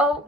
Oh.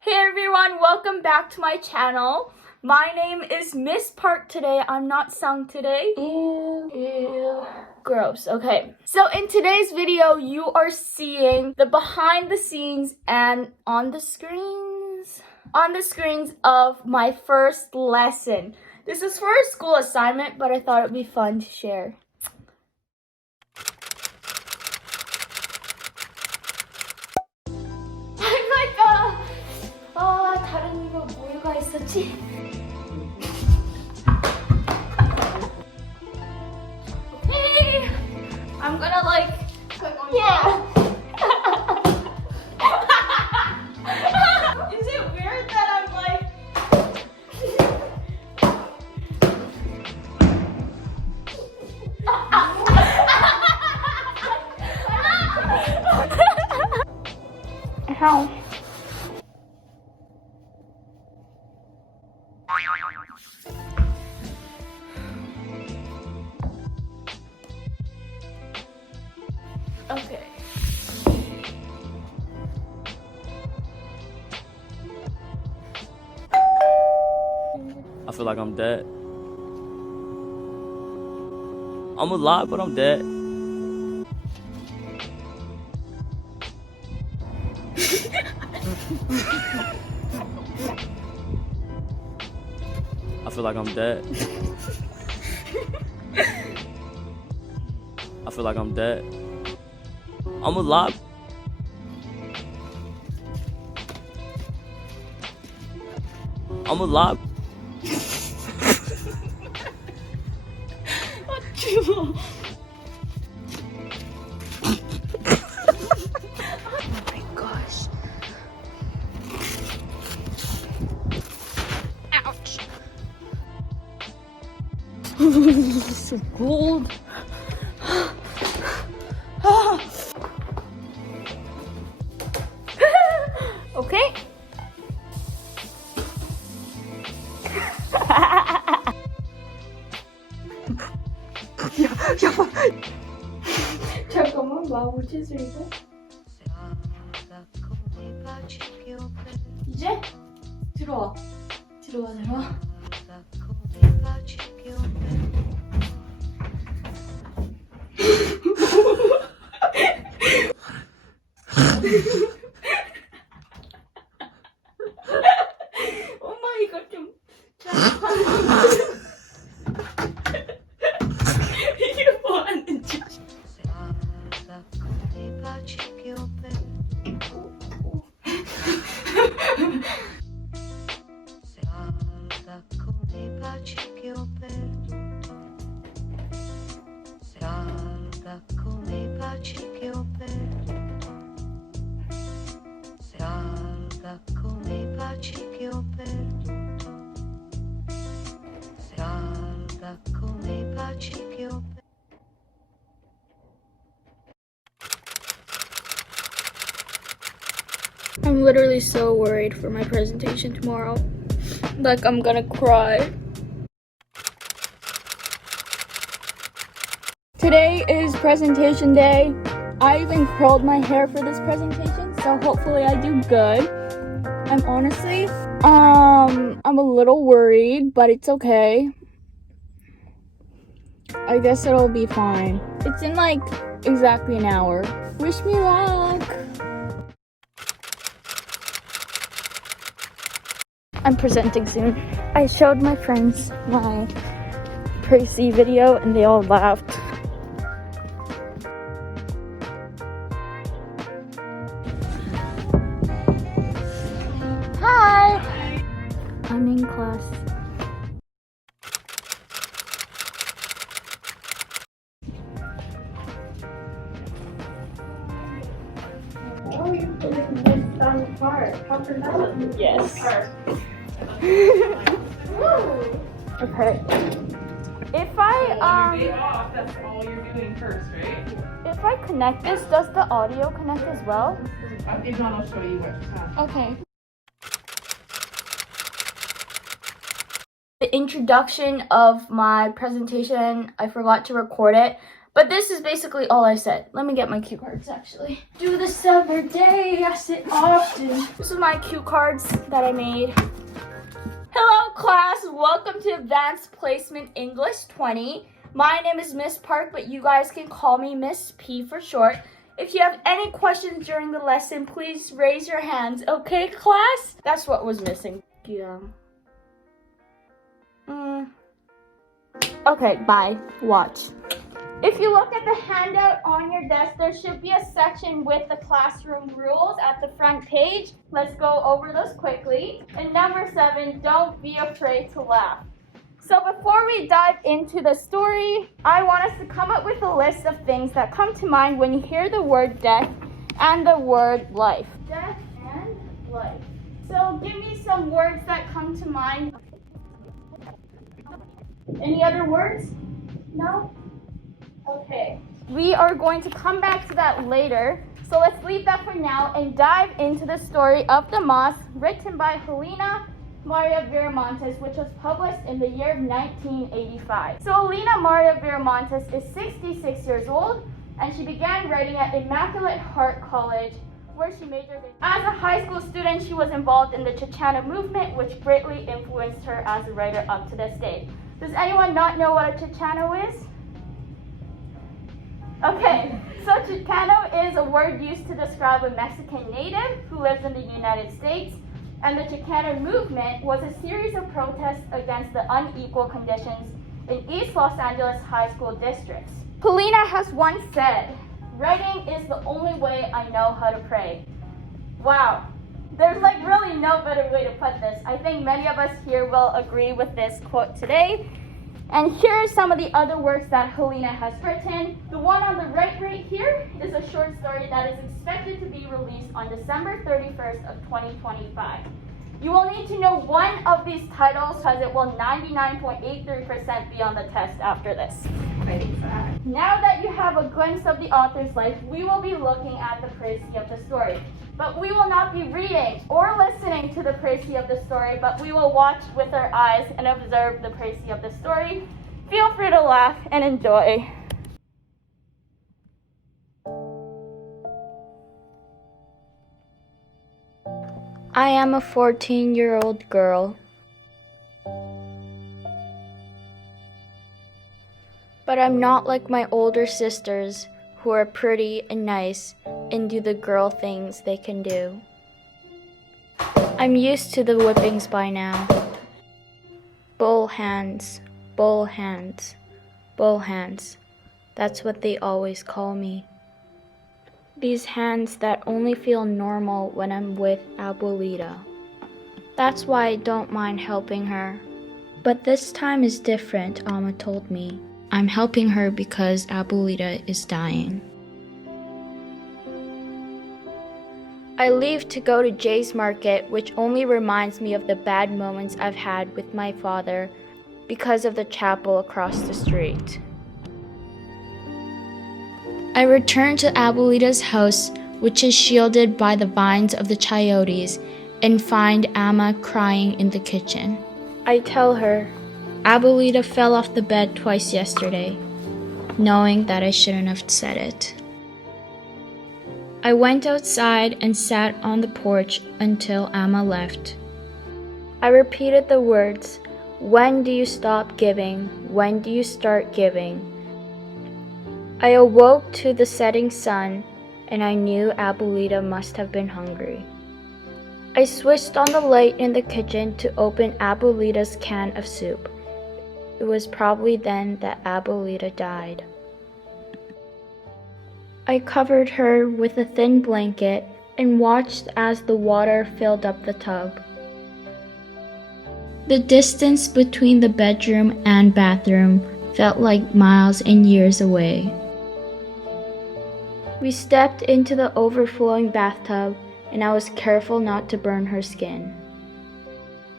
Hey everyone, welcome back to my channel. My name is Miss Park today. I'm not sung today. Ew. Gross. Okay. So in today's video, you are seeing the behind the scenes and on the screens of my first lesson. This is for a school assignment, but I thought it'd be fun to share. I'm like, 다른 거 뭐가 있었지? Okay. I'm gonna like, yeah. Is it weird that I'm like, Ow. Okay. I feel like I'm dead. I'm alive, but I'm dead. I feel like I'm dead. I feel like I'm dead. I'm alive. I'm alive. Oh my gosh. Ouch. So cold. Okay. 잠깐만, 마우치 소리가. 이제 들어와. 들어와. 엄마 이거 좀 이게 뭐 하는지. I'm literally so worried for my presentation tomorrow. Like, I'm gonna cry. Today is presentation day. I even curled my hair for this presentation, so hopefully I do good. I'm honestly, I'm a little worried, but it's okay. I guess it'll be fine. It's in like exactly an hour. Wish me luck. I'm presenting soon. I showed my friends my Percy video and they all laughed. Hi! I'm in class. Oh, you're putting this on the part. How for that? Yes. Okay. If I day off, that's all you're doing first, right? if I connect this, does the audio connect as well? If not, I'll show you what to have. Okay. The introduction of my presentation, I forgot to record it, But this is basically all I said. Let me get my cue cards actually. Do this every day, I sit often. This is my cue cards that I made. Hello class, welcome to Advanced Placement English 20. My name is Miss Park, but you guys can call me Miss P for short. If you have any questions during the lesson, please raise your hands, okay class? That's what was missing. Yeah. Okay, bye. Watch. If you look at the handout on your desk, there should be a section with the classroom rules at the front page. Let's go over those quickly. And number 7, don't be afraid to laugh. So before we dive into the story, I want us to come up with a list of things that come to mind when you hear the word death and the word life. Death and life. So give me some words that come to mind. Any other words? No? Okay. We are going to come back to that later. So let's leave that for now and dive into the story of the Moths, written by Helena Maria Viramontes, which was published in the year of 1985. So Helena Maria Viramontes is 66 years old, and she began writing at Immaculate Heart College, where she majored in. As a high school student, she was involved in the Chicano movement, which greatly influenced her as a writer up to this day. Does anyone not know what a Chicano is? Okay, so Chicano is a word used to describe a Mexican native who lives in the United States, and the Chicano movement was a series of protests against the unequal conditions in East Los Angeles high school districts. Helena has once said, "Writing is the only way I know how to pray." Wow, there's like really no better way to put this. I think many of us here will agree with this quote today. And here are some of the other works that Helena has written. The one on the right here is a short story that is expected to be released on December 31st of 2025. You will need to know one of these titles because it will 99.83% be on the test after this. Now that you have a glimpse of the author's life, we will be looking at the précis of the story. But we will not be reading or listening to the précis of the story, but we will watch with our eyes and observe the précis of the story. Feel free to laugh and enjoy. I am a 14-year-old girl. But I'm not like my older sisters who are pretty and nice and do the girl things they can do. I'm used to the whippings by now. Bull hands, bull hands, bull hands. That's what they always call me. These hands that only feel normal when I'm with Abuelita. That's why I don't mind helping her. But this time is different, Amma told me. I'm helping her because Abuelita is dying. I leave to go to Jay's Market, which only reminds me of the bad moments I've had with my father because of the chapel across the street. I return to Abuelita's house, which is shielded by the vines of the chayotes, and find Amma crying in the kitchen. I tell her, Abuelita fell off the bed twice yesterday, knowing that I shouldn't have said it. I went outside and sat on the porch until Amma left. I repeated the words, "When do you stop giving? When do you start giving?" I awoke to the setting sun, and I knew Abuelita must have been hungry. I switched on the light in the kitchen to open Abuelita's can of soup. It was probably then that Abuelita died. I covered her with a thin blanket and watched as the water filled up the tub. The distance between the bedroom and bathroom felt like miles and years away. We stepped into the overflowing bathtub, and I was careful not to burn her skin.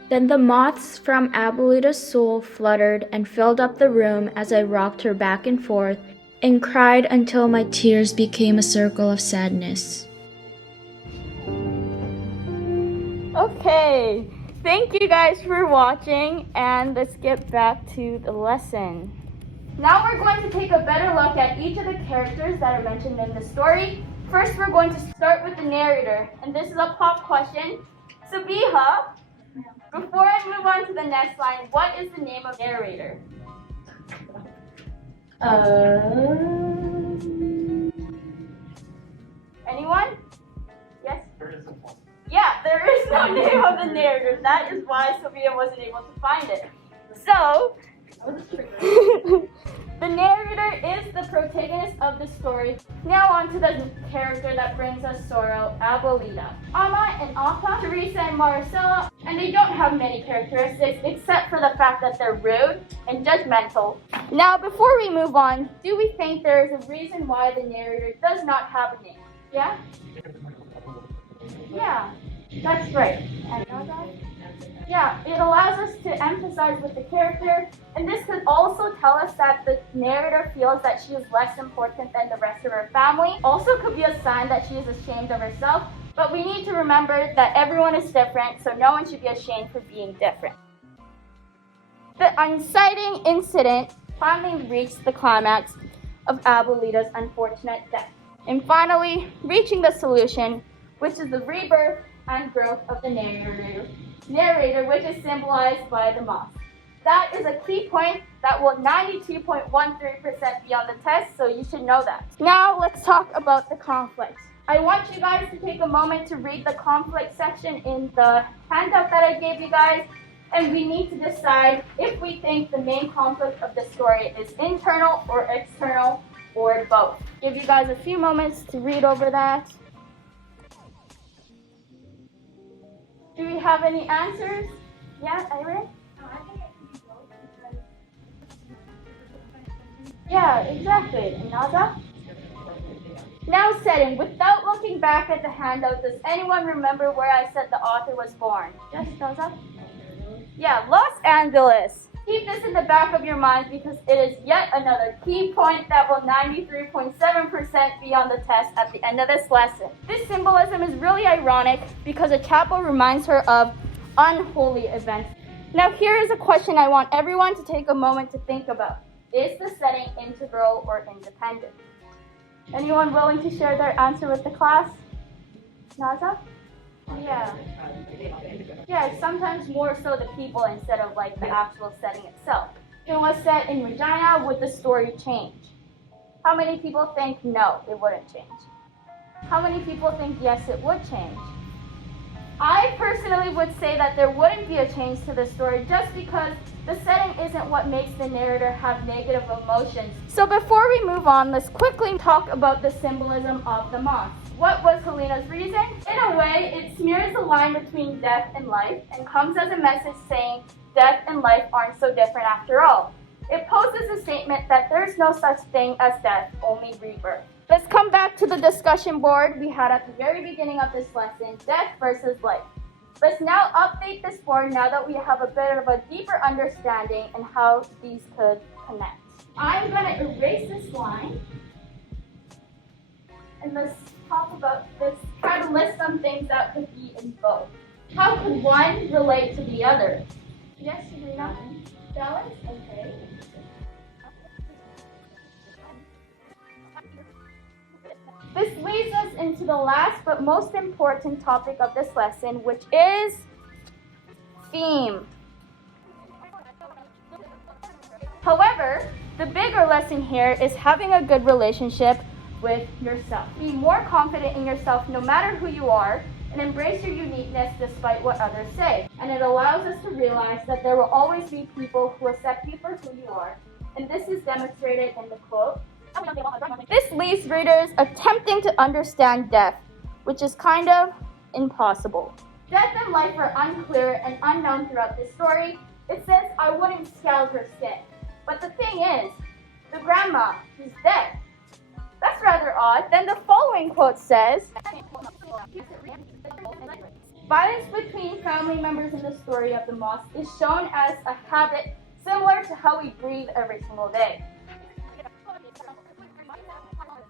Then the moths from Abuelita's soul fluttered and filled up the room as I rocked her back and forth and cried until my tears became a circle of sadness. Okay, thank you guys for watching, and let's get back to the lesson. Now we're going to take a better look at each of the characters that are mentioned in the story. First, we're going to start with the narrator, and this is a pop question. Sabiha, before I move on to the next line, what is the name of narrator? Anyone? Yes? Yeah, there is no name of the narrator. That is why Sophia wasn't able to find it. So, the narrator is the protagonist of the story. Now on to the character that brings us sorrow, Abuelita. Ama and Appa, Teresa and Maricela, and they don't have many characteristics except for the fact that they're rude and judgmental. Now before we move on, do we think there is a reason why the narrator does not have a name? Yeah? Yeah, that's right. Yeah, it allows us to emphasize with the character, and this could also tell us that the narrator feels that she is less important than the rest of her family. Also could be a sign that she is ashamed of herself, but we need to remember that everyone is different, so no one should be ashamed for being different. The inciting incident finally reached the climax of Abuelita's unfortunate death, and finally reaching the solution, which is the rebirth and growth of the narrator, which is symbolized by the moth. That is a key point that will 92.13% be on the test, so you should know that. Now let's talk about the conflict. I want you guys to take a moment to read the conflict section in the handout that I gave you guys, and we need to decide if we think the main conflict of the story is internal or external or both. Give you guys a few moments to read over that. Do we have any answers? Yeah, Irene? Yeah, exactly. And Naza? Now setting, without looking back at the handout, does anyone remember where I said the author was born? Yes, Naza? Yeah, Los Angeles. Keep this in the back of your mind because it is yet another key point that will 93.7% be on the test at the end of this lesson. This symbolism is really ironic because a chapel reminds her of unholy events. Now here is a question I want everyone to take a moment to think about. Is the setting integral or independent? Anyone willing to share their answer with the class? Naza? Yeah. Yeah, sometimes more so the people instead of like the actual setting itself. If it was set in Regina, would the story change? How many people think no, it wouldn't change? How many people think yes, it would change? I personally would say that there wouldn't be a change to the story just because the setting isn't what makes the narrator have negative emotions. So before we move on, let's quickly talk about the symbolism of the moths. What was Helena's reason? In a way, it smears the line between death and life and comes as a message saying death and life aren't so different after all. It poses a statement that there's no such thing as death, only rebirth. Let's come back to the discussion board we had at the very beginning of this lesson, death versus life. Let's now update this board now that we have a bit of a deeper understanding and how these could connect. I'm going to erase this line and let's talk about this, try to list some things that could be in both. How could one relate to the other? Yes, Sabrina? Balance? Okay. This leads us into the last but most important topic of this lesson, which is theme. However, the bigger lesson here is having a good relationship with yourself. Be more confident in yourself no matter who you are, and embrace your uniqueness despite what others say. And it allows us to realize that there will always be people who accept you for who you are. And this is demonstrated in the quote. This leaves readers attempting to understand death, which is kind of impossible. Death and life are unclear and unknown throughout this story. It says, I wouldn't scald her skin. But the thing is, the grandma, she's dead. That's rather odd. Then the following quote says, violence between family members in the story of the Moths is shown as a habit similar to how we breathe every single day.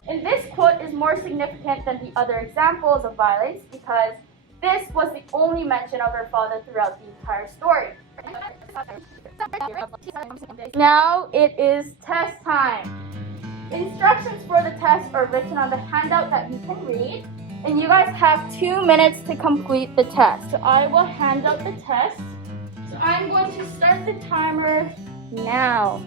And this quote is more significant than the other examples of violence because this was the only mention of her father throughout the entire story. Now it is test time. Instructions for the test are written on the handout that you can read. And you guys have 2 minutes to complete the test. So I will hand out the test. So I'm going to start the timer now.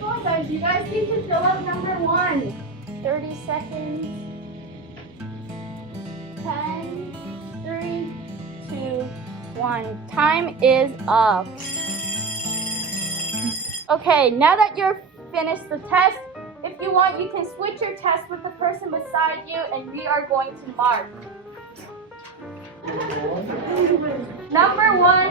Come on guys, you guys need to fill out number 1. 30 seconds. 10, 3, 2, 1. Time is up. Okay, now that you're finished the test, if you want, you can switch your test with the person beside you and we are going to mark. Number 1,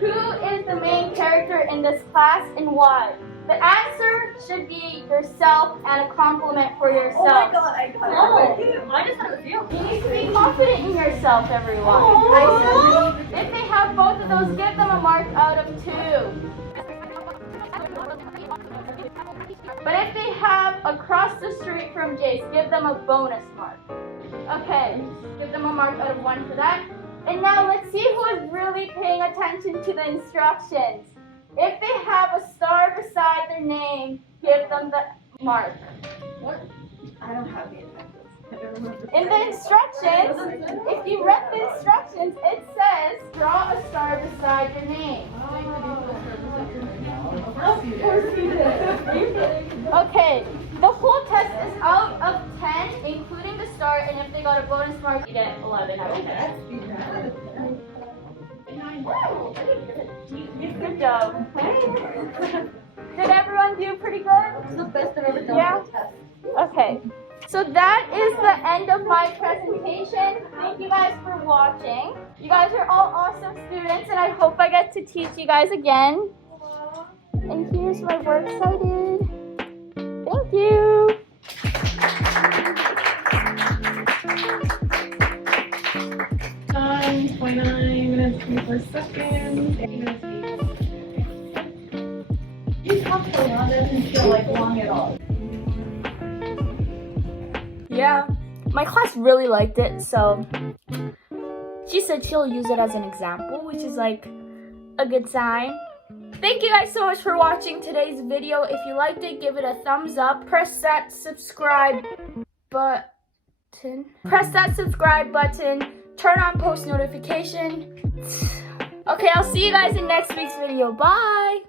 who is the main character in this class and why? The answer should be yourself and a compliment for yourself. Oh my god, I got it. I just thought it was you. You need to be confident in yourself, everyone. If they have both of those, give them a mark out of 2. But if they have across the street from Jace, give them a bonus mark. Okay, give them a mark out of 1 for that. And now let's see who is really paying attention to the instructions. If they have a star beside their name, give them the mark. What? I don't have the attendance. In the instructions, if you read the instructions, it says draw a star beside your name. Of course you did. Okay, the whole test is out of 10, including the star, and if they got a bonus mark, you get 11 out of 10. Good job. Did everyone do pretty good? It's the best I've ever done Yeah. on a test. Okay, so that is the end of my presentation. Thank you guys for watching. You guys are all awesome students, and I hope I get to teach you guys again. And here's my works cited. Thank you. Time 29 minutes 24 seconds. 8 minutes. You talk so long, that doesn't feel like long at all. Yeah, my class really liked it, so she said she'll use it as an example, which is like a good sign. Thank you guys so much for watching today's video. If you liked it, give it a thumbs up. Press that subscribe button. Turn on post notification. Okay, I'll see you guys in next week's video. Bye!